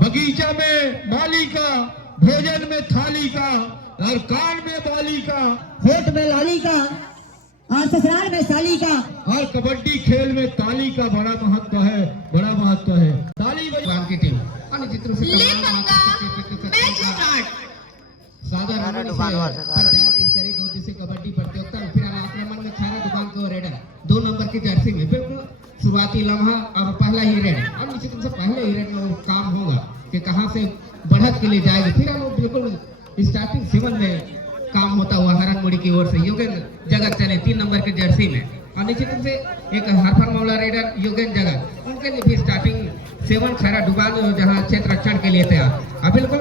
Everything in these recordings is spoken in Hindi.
बगीचा में माली का, भोजन में थाली का, और कान में बाली का, होठ में लाली का और ससुराल में साली का। और कबड्डी खेल में ताली का बड़ा महत्व है, बड़ा महत्व है। ताली बजाने की टीम साधारण दो दिवसीय कबड्डी प्रतियोगिता में फिर आक्रमण में खैरा दुकान को रेडर 2 नंबर की जर्सी में बिल्कुल शुरुआती लम्हा और पहला ही रेड। अब निश्चित रूप से पहले ही रेड में वो काम होगा कि कहां से बढ़त के लिए जाएगी। फिर वो बिल्कुल स्टार्टिंग 7 में काम होता हुआ हरनमुड़ी की ओर से योगेंद्र जगत चले 3 नंबर की जर्सी में। और निश्चित रूप से एक हरफर मौला रेडर योगेंद्र जगत, उनके लिए भी स्टार्टिंग 7 खैरा डुबान जहां क्षेत्र रक्षण के लिए तैयार। अब बिल्कुल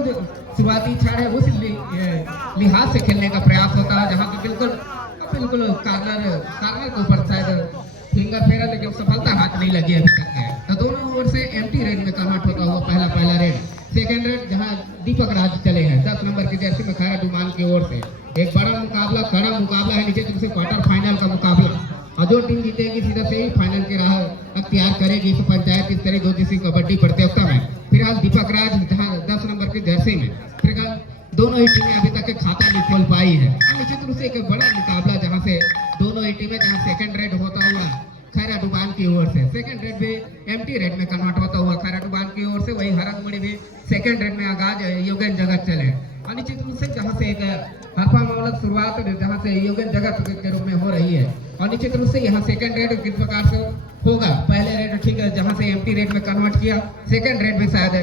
शुरुआती क्षण है उस लिहाज से खेलने का प्रयास होता है जहां की बिल्कुल कार्नर के ऊपर शायद फिंगर फेरा लेकिन सफलता हाथ नहीं लगी अभी तक है। तो दोनों ओर से एम्प्टी रेड में कन्वर्ट होता हुआ पहला रेड। सेकंड रेड जहां दीपक राज चले हैं 10 नंबर की जर्सी में खैरा डुमान की ओर से। एक बड़ा मुकाबला, कड़ा मुकाबला है, नीचे तरफ से क्वार्टर फाइनल का मुकाबला। और जो टीम जीतेगी सीधा से ही फाइनल की राह अख्तियार करेगी इस पंचायत स्तरीय 2 दिवसीय कबड्डी प्रतियोगिता में। फिलहाल दीपक राज जहां 10 नंबर की जर्सी में, फिलहाल दोनों ही टीमें अभी तक के खाता नहीं खोल पाई है। निश्चित रूप से एक बड़ा मुकाबला जहां से दोनों ही टीमें, जहां सेकंड रेड होता हुआ खैरा डुबान की ओर से, सेकंड रेड भी एम्प्टी रेड में कन्वर्ट होता हुआ खैरा डुबान की ओर से, वही हरनमुड़ी भी सेकंड रेड में आगाज योगेंद्र जगत चले। और निश्चित रूप से जहां से एक हरफा मामला शुरुआत जहां से योगेंद्र जगत के रूप में हो रही है। और निश्चित रूप से यहाँ सेकंड रेड किस प्रकार से होगा, पहले रेड ठीक है जहां से एम्प्टी रेड में कन्वर्ट किया, सेकंड रेड भी शायद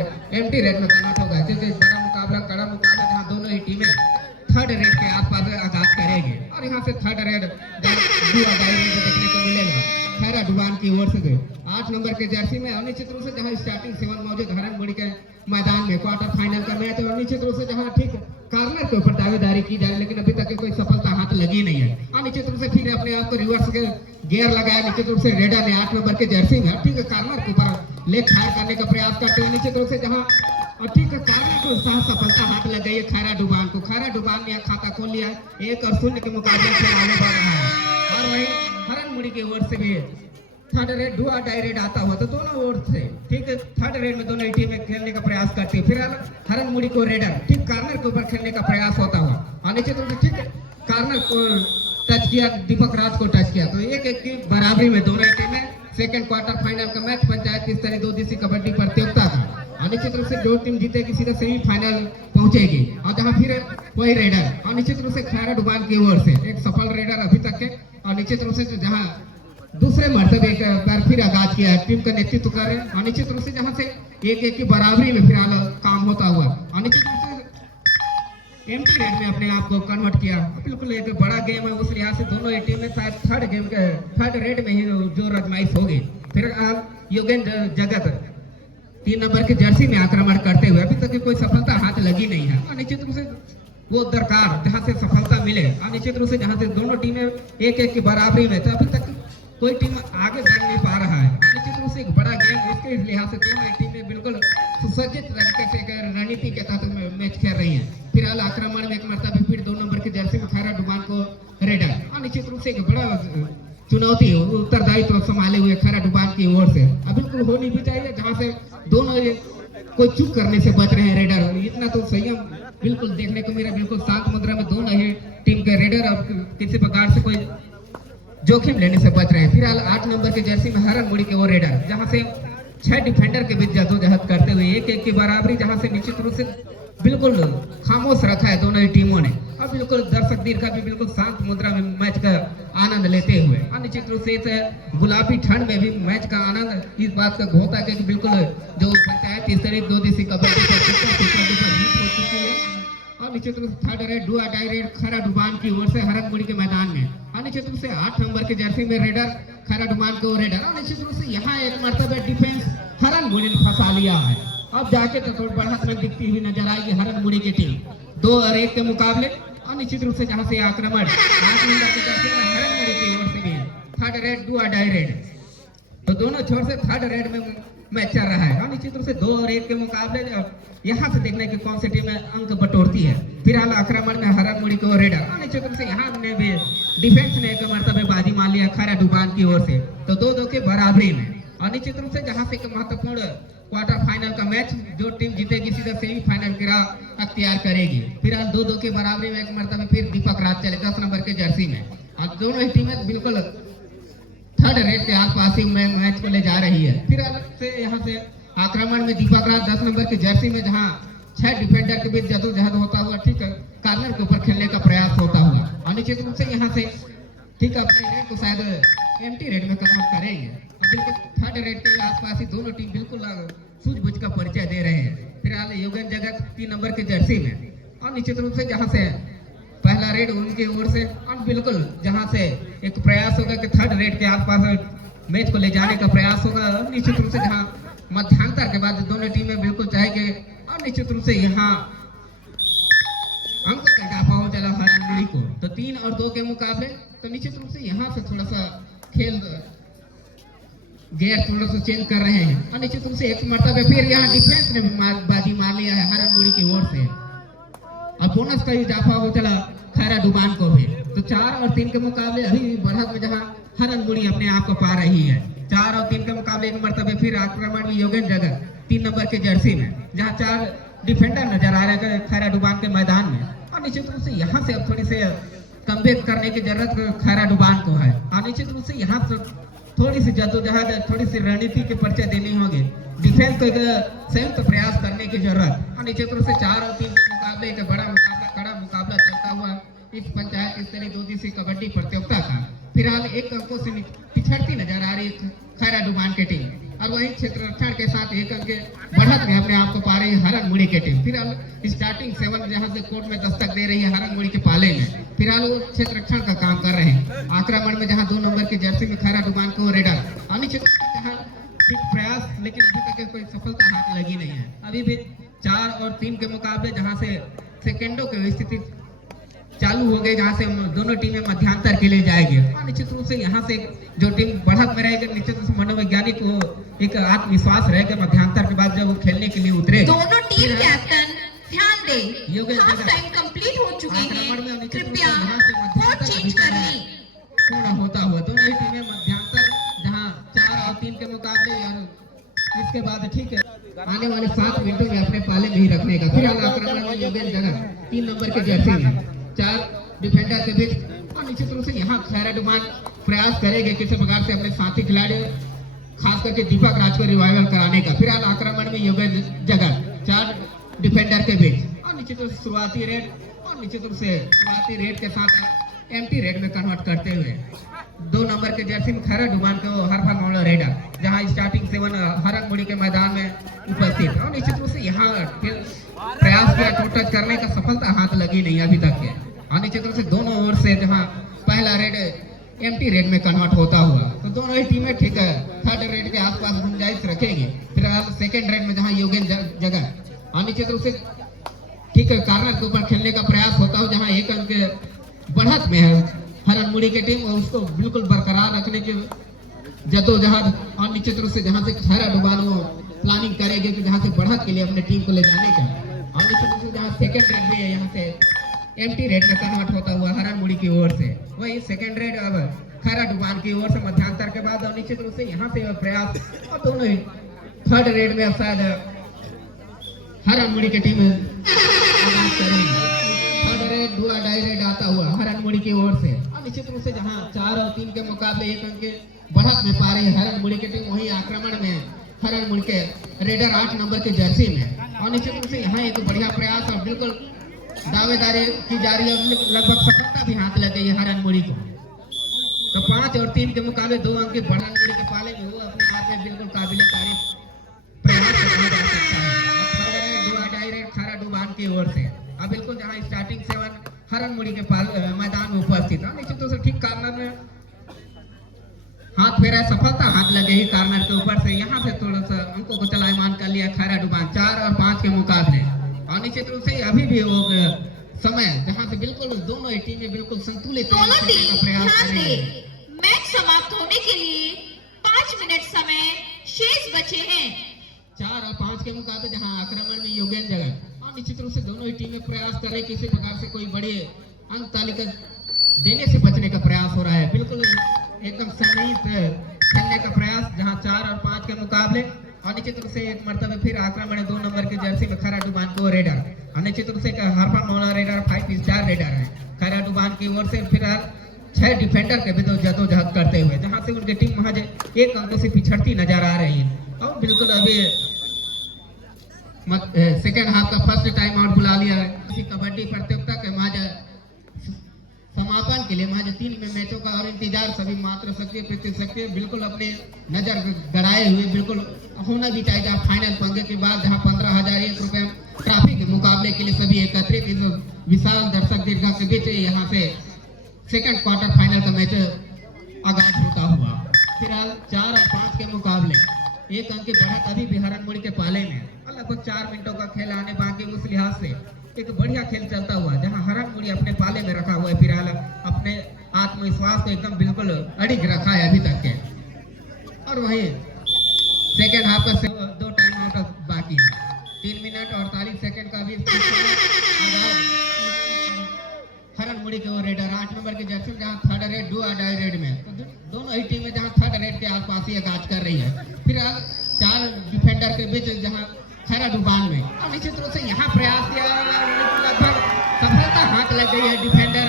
एम्प्टी रेड में कन्वर्ट होगा, क्योंकि बड़ा मुकाबला, कड़ा मुकाबला जहां दोनों ही टीमें थर्ड रेड के आसपास आगाज करेंगे। और यहाँ से थर्ड रेड देखने को मिलेगा खैरा डुबान की ओर से 8 नंबर के जर्सी में। और निश्चित रूप से जहां स्टार्टिंग 7 मौजूद हरनमुड़ी के मैदान में क्वार्टर फाइनल का मैच है। और निश्चित रूप से जहां ठीक कार्नर के ऊपर दावेदारी की जा रही है, लेकिन अभी तक कोई सफलता हाथ लगी नहीं है। और निश्चित रूप से फिर अपने आप को रिवर्स के गियर लगाया निश्चित रूप से रेडर ने 8 नंबर के जर्सी में। ठीक है, कार्नर के ऊपर लेग फायर करने का प्रयास करते हैं निश्चित रूप से जहां ठीक है कार्नर को सफलता हाथ लग गई है खैरा डुबान को। खैरा डुबान ने खाता खोल लिया है, 1-0 के मुकाबले से आगे बढ़ रहा है। और वही हरनमुड़ी की ओर से भी थर्ड रेड डुआ डाई रेड आता हुआ, तो दोनों ओर से ठीक है थर्ड रेड में दोनों ही टीमें खेलने का प्रयास करती है। फिर हरनमुड़ी को रेडर ठीक कार्नर के ऊपर खेलने का प्रयास होता हुआ, और निश्चित रूप से ठीक कार्नर को टच किया, दीपक राज को टच किया, तो 1-1 की बराबरी में दोनों टीमें सेकंड क्वार्टर फाइनल का मैच पंचायत स्तरीय 2 दिवसीय कबड्डी प्रतियोगिता का। और निश्चित रूप से जो टीम जीतेगी सीधा सेमीफाइनल पहुंचेगी। और जहां फिर वही रेडर, और निश्चित रूप से खैरा डुबान की ओर से एक सफल रेडर अभी तक के। और निश्चित रूप से जहां दूसरे मर्तबे एक बार फिर आगाज किया है, टीम का नेतृत्व कर रहे हैं। और निश्चित रूप से जहां से 1-1 की बराबरी में फिलहाल काम होता हुआ, और निश्चित रूप से एम्प्टी रेड में अपने आप को कन्वर्ट किया। बिल्कुल एक बड़ा गेम है, उस लिहाज से दोनों ही टीम में शायद थर्ड रेड में ही जो रजमाइश होगी। फिर योगेंद्र जगत 3 नंबर की जर्सी में आक्रमण करते हुए, अभी तक कोई सफलता हाथ लगी नहीं है। और निश्चित रूप से वो दरकार जहां से सफलता मिले, और निश्चित रूप से जहां से दोनों टीमें 1-1 की बराबरी में, तो अभी तक कोई टीम आगे बढ़ नहीं पा रहा है। निश्चित रूप से एक बड़ा गेम, इसके लिहाज से दोनों टीमें बिल्कुल सुसज्जित तरीके से रणनीति के तहत मैच खेल रही है। फिलहाल आक्रमण में एक मरतबा फिर 2 नंबर की जर्सी में खैरा डुबान को रेडर, और निश्चित रूप से एक बड़ा चुनौती उत्तरदायित्व संभाले हुए खैरा डुबान की ओर से अब बिल्कुल होनी भी चाहिए, जहां से दोनों कोई चूक करने से बच रहे हैं रेडर। इतना तो संयम बिल्कुल देखने को मिला, बिल्कुल शांत मुद्रा में दोनों ही टीम के रेडर और किसी प्रकार से कोई जोखिम लेने से बच रहे हैं। फिलहाल 8 नंबर की जर्सी में हरनमुड़ी के वो रेडर, जहां से 6 डिफेंडर के बीच जद्दोजहद करते हुए 1-1 की बराबरी, जहां से निश्चित रूप से बिल्कुल खामोश रखा है दोनों ही टीमों ने। और बिल्कुल दर्शक दीर्घा भी बिल्कुल शांत मुद्रा में मैच का आनंद लेते हुए, और निश्चित रूप से इस गुलाबी ठंड में भी मैच का आनंद इस बात का होता है कि बिल्कुल जो पंचायत स्तरीय 2 दिवसीय कबड्डी हो चुकी है। और निश्चित रूप से third red डुआ die red Khaira डुबान की ओर से हरनमुड़ी के मैदान में, और निश्चित रूप से 8 नंबर के जर्सी में रेडर खैरा डुबान को रेडर। और निश्चित रूप से यहाँ एक मरतबा डिफेंस हरनमुड़ी ने फंसा लिया है। अब जाके तो थोड़ी बढ़त में दिखती हुई नजर आएगी हरनमुड़ी की टीम 2-1 के मुकाबले। और निश्चित रूप से जहां से आक्रमण 8 नंबर के जर्सी में हरनमुड़ी की ओर से भी थर्ड रेड डुआ डाई रेड, तो दोनों छोर से थर्ड रेड में मैच चल रहा है। और निश्चित रूप से 2-1 के मुकाबले यहाँ से देखने की कौन सी टीम अंक बटोरती है। फिलहाल आक्रमण में हरनमुड़ी को रेडर, और निश्चित रूप से यहाँ ने भी डिफेंस ने एक मरतबे बाजी मान लिया खैरा डुबान की ओर से, तो 2-2 के बराबरी में। और निश्चित रूप से जहां से एक महत्वपूर्ण क्वार्टर फाइनल का मैच जो टीम जीतेगी सीधा सेमीफाइनल की राह अख्तियार करेगी। फिलहाल 2-2 की बराबरी में एक मरतबा फिर दीपक राज चले 10 नंबर के जर्सी में, और दोनों ही टीमें बिल्कुल थर्ड रेट के आसपास ही मैच को ले जा रही है। फिलहाल से यहाँ से आक्रमण में दीपक राज 10 नंबर की जर्सी में जहाँ 6 डिफेंडर के बीच जदोजहद होता हुआ ठीक कार्नर के ऊपर खेलने का प्रयास होता हुआ, और निश्चित रूप से यहाँ से ठीक अपने रेड को शायद एम्प्टी रेड में कन्वर्ट करेंगे। और बिल्कुल थर्ड रेड के आसपास ही दोनों टीम बिल्कुल सूझबूझ का परिचय दे रहे हैं। फिलहाल योगेन जगत 3 नंबर की जर्सी में, और निश्चित रूप से जहाँ से पहला रेड उनकी ओर से, और बिल्कुल जहाँ से एक प्रयास होगा कि थर्ड रेड के आसपास मैच को ले जाने का प्रयास होगा। निश्चित रूप से जहाँ मध्यांतर के बाद दोनों टीमें बिल्कुल चाहेंगे, और निश्चित रूप से यहाँ अंक का इजाफा हो चला हर मुड़ी को, तो 3 और 2 के मुकाबले, तो निश्चित रूप से यहाँ से थोड़ा सा खेल गियर थोड़ा सा चेंज कर रहे हैं, और निश्चित रूप से एक मरतबा फिर यहाँ डिफेंस ने बाजी मार लिया है हरन मुड़ी की ओर से, और बोनस का इजाफा हो चला खैरा डुबान को भी। तो 4 और 3 के मुकाबले अभी भी बढ़त में जहाँ हरन मुड़ी अपने आप को पा रही है। 4 और 3 के मुकाबले एक मरतबे फिर आक्रमण में योगेन जगत 3 नंबर के जर्सी में, जहाँ 4 डिफेंडर नजर आ रहे हैं खैरा डुबान के मैदान में, और निश्चित रूप से यहाँ से अब थोड़ी से कमबैक करने की जरूरत खैरा डुबान को है, और निश्चित रूप से यहाँ से थोड़ी सी जद्दोजहद, थोड़ी सी रणनीति के परिचय देनी होगी, डिफेंस को एक संयुक्त प्रयास करने की जरूरत, और निश्चित रूप से 4 और 3 के मुकाबले एक बड़ा मुकाबला, कड़ा मुकाबला चलता हुआ इस पंचायत स्तरीय 2 दिवसीय कबड्डी प्रतियोगिता का फिलहाल 1 अंकों से पिछड़ती नजर आ रही खैरा डुबान की टीम, और वही क्षेत्र रक्षण के साथ 1 अंक के बढ़त में अपने आप को पा रही है हरन मुड़ी की टीम। फिलहाल स्टार्टिंग 7 जहां से कोर्ट में दस्तक दे रही है हरन मुड़ी के पाले में, फिलहाल वो क्षेत्र रक्षण का काम कर रहे हैं। आक्रमण में जहां 2 नंबर की जर्सी में खैरा डुबान को रेडर, अनिश्चित प्रयास, लेकिन अभी तक कोई सफलता हाथ लगी नहीं है। अभी भी 4 और 3 के मुकाबले जहां से सेकेंडों की स्थिति चालू हो गई, जहां से दोनों टीमें मध्यांतर के लिए जाएगी, और निश्चित रूप से यहाँ से जो टीम बढ़त में रहेगी, निश्चित रूप से मनोवैज्ञानिक को एक आत्मविश्वास रहेगा मध्यांतर के बाद जब वो खेलने के लिए उतरे। दोनों टीम कैप्टन ध्यान दे, योगेश हाफ जगत टाइम कंप्लीट हो चुके हैं, कृपया यहाँ से कोड चेंज कर लें। पूर्ण होता हुआ दोनों ही टीमें मध्यांतर जहाँ 4 और 3 के मुकाबले, और इसके बाद ठीक है आने वाले 7 मिनटों में अपने पाले में ही रखने का। फिलहाल आक्रमण में योगेश जगत 3 नंबर के जर्सी में 4 डिफेंडर के बीच, और निश्चित रूप से यहाँ खैरा डुबान प्रयास करेंगे किसी प्रकार से अपने साथी खिलाड़ी खास करके दीपक राज को रिवाइवल कराने का। फिलहाल आक्रमण में योगेश जगत 4 डिफेंडर के बीच, और निश्चित रूप से शुरुआती रेड, और निश्चित रूप से शुरुआती रेड के साथ एम्प्टी रेड में कन्वर्ट करते हुए 2 नंबर के जर्सी में खैरा डुबान को हरफा मामला रेडर, जहां स्टार्टिंग 7 हरन मुड़ी के मैदान में उपस्थित, और निश्चित रूप से यहाँ प्रयास किया टू टच करने का, सफलता हाथ लगी नहीं अभी तक के, और निश्चित रूप से दोनों ओर से जहां पहला रेड एम्प्टी रेड में कन्वर्ट होता हुआ, तो दोनों ही टीमें ठीक है थर्ड रेड के आसपास गुंजाइश रखेंगी। फिलहाल सेकेंड रेड में जहां योगेन जगत, और निश्चित रूप से ठीक है कार्नर के ऊपर खेलने का प्रयास होता हो, जहां 1 अंक बढ़त में है हरन मुड़ी की टीम, और उसको बिल्कुल बरकरार रखने की जद्दोजहद, और निश्चित रूप से जहां से खैरा डुबान वो प्लानिंग करेगी कि जहां से बढ़त के लिए अपने टीम को ले जाने का, और निश्चित रूप से जहां सेकेंड रेड भी है यहाँ से एम्प्टी रेड में कन्वर्ट होता हुआ हरन मुड़ी की ओर से, वही सेकेंड रेड अब खैरा डुबान की ओर से मध्यांतर के बाद, और निश्चित रूप से यहाँ से प्रयास, और दोनों ही थर्ड रेड में अब शायद हरन मुड़ी की टीम करेगी। थर्ड रेड डुआ डाई रेड आता हुआ हरन मुड़ी की ओर से, और निश्चित रूप से जहाँ 4 और 3 के मुकाबले 1 अंक के बढ़त में पा रही हरन मुड़ी की टीम, वही आक्रमण में हरन मुड़ी के रेडर 8 नंबर के जर्सी में, और निश्चित रूप से यहाँ एक बढ़िया प्रयास और बिल्कुल दावेदारी की जा रही है, लगभग सफलता भी हाथ लग गई है हरन मुड़ी को। तो 5 और 3 के मुकाबले 2 अंक के बढ़न मुड़ी के पाले में वो अपने आप में बिल्कुल काबिल तारीफ प्रयास करना जा सकता है। खैरा डुबान की ओर से अब बिल्कुल जहां स्टार्टिंग 7 हरन मुड़ी के मैदान में उपस्थित है, निश्चित रूप से ठीक कार्नर में हाथ फेरा, सफलता हाथ लगे ही कार्नर के ऊपर से, यहाँ से थोड़ा सा अंकों को चलायमान कर लिया खैरा डुबान 4 और 5 के मुकाबले, और निश्चित रूप से अभी भी वो समय जहाँ से बिल्कुल दोनों ही टीमें बिल्कुल संतुलित दोनों टीम प्रयास ध्यान कर रही दे, है। मैच समाप्त होने के लिए 5 मिनट समय शेष बचे हैं। 4 और 5 के मुकाबले जहां आक्रमण में योगेन जगत, और निश्चित रूप से दोनों ही टीमें प्रयास कर रही किसी प्रकार से कोई बड़े अंक तालिका देने से बचने का प्रयास हो रहा है, बिल्कुल एकदम सन्निहित खेलने का प्रयास, जहां 4 और 5 निश्चित रूप से एक मरतबा फिर आक्रमण 2 नंबर की जर्सी में खरा डुबान को रेडर, निश्चित रूप से हरफन मौला रेडर 5 स्टार रेडर है। खरा डुबान की ओर से फिलहाल 6 डिफेंडर के भी जदोजहद करते हुए, जहां से उनकी टीम महज 1 अंक से पिछड़ती नजर आ रही है। और बिल्कुल अभी सेकेंड हाफ का फर्स्ट टाइम आउट बुला लिया है। इसी कबड्डी प्रतियोगिता के महज समापन के लिए महज 3 मैचों का और इंतजार सभी मात्र सक्रिय प्रतिशक्ति बिल्कुल अपने नजर गड़ाए हुए बिल्कुल होना भी चाहिए। जहाँ फाइनल पंगे के बाद जहाँ 15,001 रुपए ट्रॉफी के मुकाबले के लिए सभी एकत्रित इस विशाल दर्शक दीर्घा के बीच यहाँ से सेकंड क्वार्टर फाइनल का मैच आगाज होता हुआ। फिलहाल 4 और 5 के मुकाबले 1 अंक की बढ़त अभी भी हरनमुड़ी के पाले में। लगभग 4 मिनटों का खेल आने बाकी, उस लिहाज से एक बढ़िया खेल चलता हुआ जहां हरनमुड़ी अपने पाले में रखा हुआ है। फिलहाल अपने आत्मविश्वास को एकदम बिल्कुल अड़िग रखा है अभी तक के। और वही सेकेंड हाफ का 2 टाइम आउट बाकी है। 3 मिनट और 48 सेकंड का भी हरनमुड़ी के रेडर 8 नंबर के जर्सी में जहां third raid do die raid में, तो दोनों ही टीमें जहां थर्ड रेड के आसपास ही आगाज कर रही है। फिलहाल 4 डिफेंडर के बीच जहां खरा डुबान में, और निश्चित रूप से यहाँ प्रयास किया, लगभग सफलता हाथ लग गई है डिफेंडर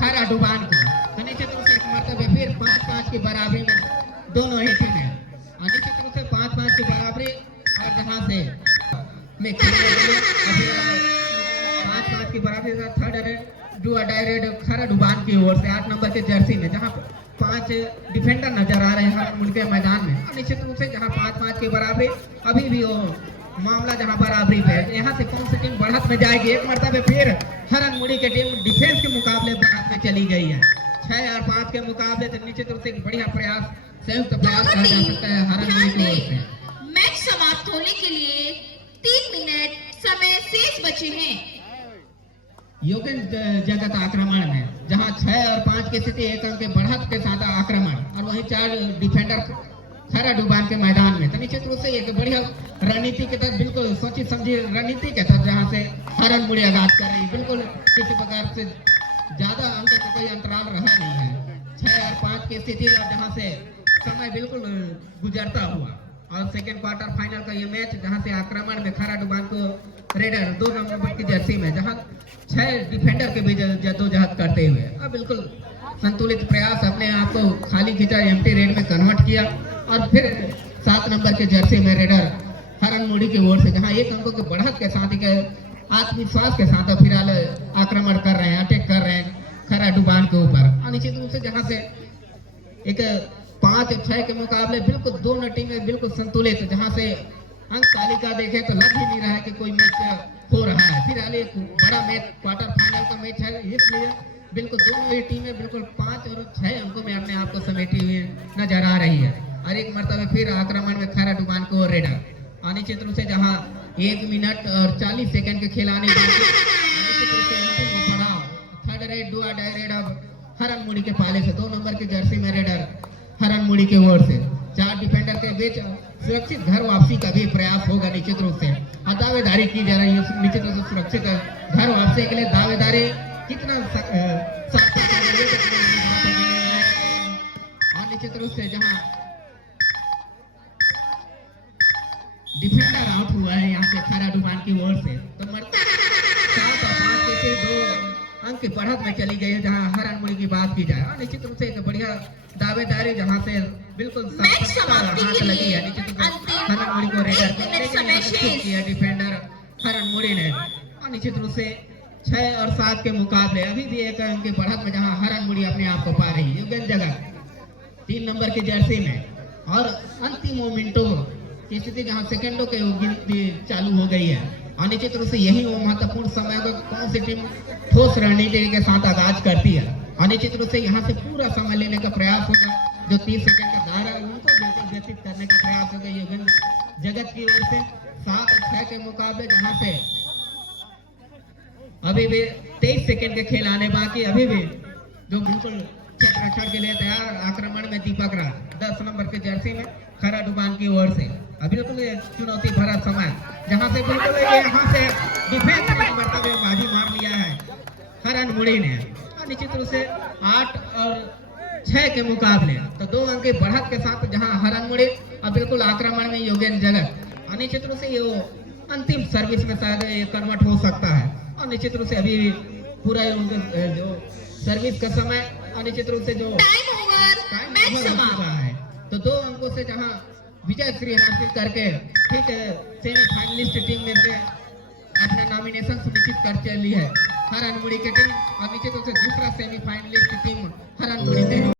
खरा डुबान को। तो निश्चित रूप से इस मरतबे फिर 5-5 की बराबरी में दोनों ही टीमें, और निश्चित रूप से 5-5 की बराबरी। और जहाँ से में खेलने के लिए 5-5 की बराबरी का third raid do die raid खरा डुबान की ओर से 8 नंबर के जर्सी में, जहाँ 5 डिफेंडर नजर आ रहे हैं हरनमुड़ी के मैदान में। और निश्चित रूप से जहाँ 5-5 की बराबरी अभी भी वो मामला जहां बराबरी पे है, यहाँ से कौन सी टीम बढ़त में जाएगी। एक मरतबा फिर हरनमुड़ी की टीम डिफेंस के मुकाबले बढ़त में चली गई है 6 और 5 के मुकाबले। तो निश्चित रूप से एक बढ़िया प्रयास, संयुक्त प्रयास कहा जा सकता है हरनमुड़ी की ओर से। मैच समाप्त होने के लिए 3 मिनट समय शेष बचे हैं। योगेन जगत आक्रमण में जहां 6 और 5 की स्थिति 1 अंक के बढ़त के साथ आक्रमण, और वहीं 4 डिफेंडर खरा डुबान के मैदान में। तो निश्चित रूप से एक बढ़िया रणनीति के तहत, बिल्कुल सोची समझी रणनीति के तहत जहां से हरनमुड़ी आगाज कर रही है। बिल्कुल किसी प्रकार से ज्यादा अंक का कोई अंतराल रहा नहीं है। 6 और 5 की स्थिति, और जहां से समय बिल्कुल गुजरता हुआ। और सेकेंड क्वार्टर फाइनल का ये मैच जहां से आक्रमण में खरा डुबान को रेडर 2 नंबर की जर्सी में जहां 6 डिफेंडर के बीच जदोजहद करते हुए अब बिल्कुल संतुलित प्रयास, अपने आप को खाली खींचा एम्प्टी रेड में कन्वर्ट किया। और फिर 7 नंबर के जर्सी में रेडर हरनमुड़ी की ओर से जहां 1 अंकों के बढ़त के साथ ही आत्मविश्वास के साथ फिलहाल आक्रमण कर रहे हैं, अटैक कर रहे हैं खरा डुबान के ऊपर। और निश्चित रूप से जहां से एक 5-6 के मुकाबले बिल्कुल दोनों टीमें बिल्कुल संतुलित, जहां से अंक तालिका देखें तो लग ही नहीं रहा है कि कोई मैच हो रहा है। फिलहाल एक बड़ा मैच क्वार्टर फाइनल का मैच है, इसलिए बिल्कुल दोनों ही टीमें बिल्कुल 5 और 6 अंकों में अपने आप को समेटी हुई नजर आ रही है। और एक मरतबा फिर आक्रमण में खरा डुबान को रेडर, और निश्चित रूप से जहां 1 मिनट और 40 सेकंड के खेल आने third raid do die raid अब हरनमुड़ी के पाले से 2 नंबर की जर्सी में रेडर हरनमुड़ी की ओर से 4 डिफेंडर के बीच सुरक्षित घर वापसी का भी प्रयास होगा निश्चित रूप से। और दावेदारी की जा रही है निश्चित रूप से सुरक्षित घर वापसी के लिए दावेदारी कितना और निश्चित रूप से जहां डिफेंडर आउट हुआ है यहाँ से खरा डुबान की ओर से, तो 7 और 5 के 2 अंक की बढ़त में चली गई है जहां हरनमुड़ी की बात की जाए। और निश्चित रूप से एक बढ़िया दावेदारी जहां से बिल्कुल हाथ लगी है निश्चित रूप से हरनमुड़ी को रेडर किया डिफेंडर हरनमुड़ी ने। और निश्चित रूप से 6 और 7 के मुकाबले अभी भी 1 अंक की बढ़त में जहां हरनमुड़ी अपने आप को पा रही है। योगेन जगह 3 नंबर की जर्सी में, और अंतिम मोमेंटों की स्थिति जहां सेकंडों के गिनती चालू हो गई है। और निश्चित रूप से यही वो महत्वपूर्ण समय को कौन सी टीम ठोस रणनीति के साथ आगाज करती है। और निश्चित रूप से यहाँ से पूरा समय लेने का प्रयास होगा, जो 30 सेकंड का दायरा है उनको बिल्कुल व्यतीत करने का प्रयास होगा योगेन जगत की ओर से। 7 और 6 के मुकाबले जहाँ से अभी भी 23 सेकंड के खेल आने बाकी, अभी भी जो बिल्कुल क्षेत्र रक्षण के लिए तैयार। आक्रमण में दीपक राज 10 नंबर के जर्सी में खरा डुबान की ओर से बिल्कुल चुनौती भरा समय, जहां से बिल्कुल यहाँ से डिफेंस में मरतबे बाजी मार लिया है हरनमुड़ी ने। और निश्चित रूप से 8 और 6 के मुकाबले तो 2 अंक की बढ़त के साथ जहां हरनमुड़ी और बिल्कुल आक्रमण में योगेन जगत निश्चित रूप से ये अंतिम सर्विस में शायद ये कन्वर्ट हो सकता है। और निश्चित रूप से अभी पूरा उनका जो सर्विस का समय और निश्चित रूप से जो टाइम ओवर, मैच ओवर हो समाप्त। चुका है। तो 2 अंकों से जहां विजय श्री हासिल करके ठीक सेमीफाइनलिस्ट टीम में से अपना नॉमिनेशन सुनिश्चित कर चली है हरनमुड़ी की टीम। और निश्चित रूप से दूसरा सेमीफाइनलिस्ट टीम हरनमुड़ी